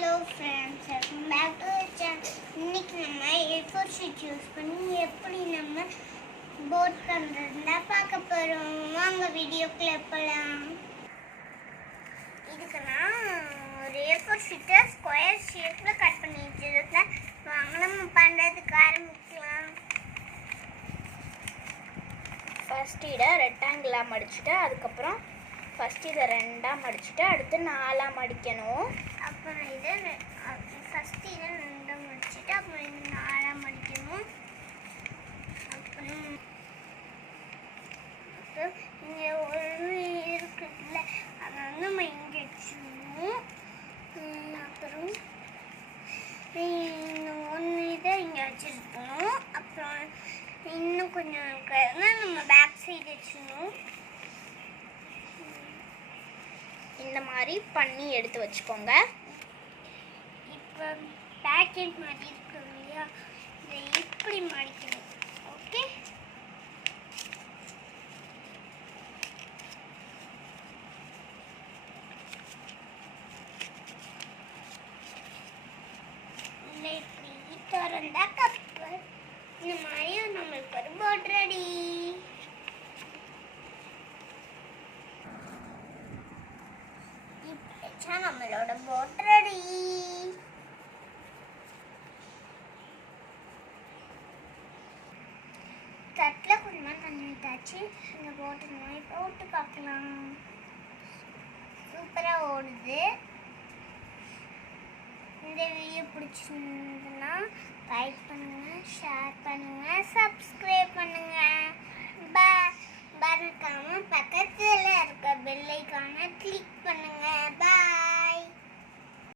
Hello friends, welcome back to channel. இன்னைக்கு நம்ம A4 sheet use பண்ணி எப்படி நம்ம போட் பண்ணுறதுனா பார்க்க போகிறோம். வாங்க வீடியோக்குள்ளே போகலாம். இதுக்கு நான் ஒரு A4 ஷீட்டை ஸ்கொயர் ஷேப்பில் கட் பண்ணி வச்சுருக்கேன். வாங்க நம்ம பண்ணுறதுக்கு ஆரம்பிக்கலாம். ஃபஸ்ட்டு இதை ரெக்டாங்கிளாக மடிச்சுட்டு அதுக்கப்புறம் ஃபஸ்ட்டு இதை ரெண்டாக மடிச்சுட்டு அடுத்து 4ஆக மடிக்கணும். அப்புறம் இதை ஃபஸ்ட்டு இதை ரெண்டாக மடிச்சுட்டு அப்புறம் இது 4ஆக மடிக்கணும். அப்புறம் இங்கே ஒரு இருக்குதுல்ல, அதை வந்து நம்ம இங்கே வச்சுக்கணும். அப்புறம் ஒன்று இதை இங்கே வச்சுருக்கணும். அப்புறம் இன்னும் கொஞ்சம் இருக்கிறதுனா நம்ம பேக் சைடு வச்சுக்கணும். இந்த மாதிரி பண்ணி எடுத்து வச்சுக்கோங்க. இப்போ பேக்கெட் மாதிரி இருக்கும் இல்லையா, இதை இப்படி மடிக்கணும். ஓகே, இல்லை இப்படி திறந்தா கப்பு இந்த மாதிரி நம்மளுக்கு ஒரு போட் ரெடி. நம்மளோட போட் ரெடி. தட்டில் கொஞ்சமாக தண்ணி ஊற்றாச்சு. இந்த போட்டு மாதிரி போட்டு பார்க்கலாம். சூப்பராக ஓடுது. இந்த வீடியோ பிடிச்சிருந்ததுன்னா லைக் பண்ணுங்கள், ஷேர் பண்ணுங்கள், சப்ஸ்கிரைப் பண்ணுங்கள். மறக்காம பக்கத்தில் இருக்க பெல் ஐகானை கிளிக் பண்ணுங்கள். பாய்.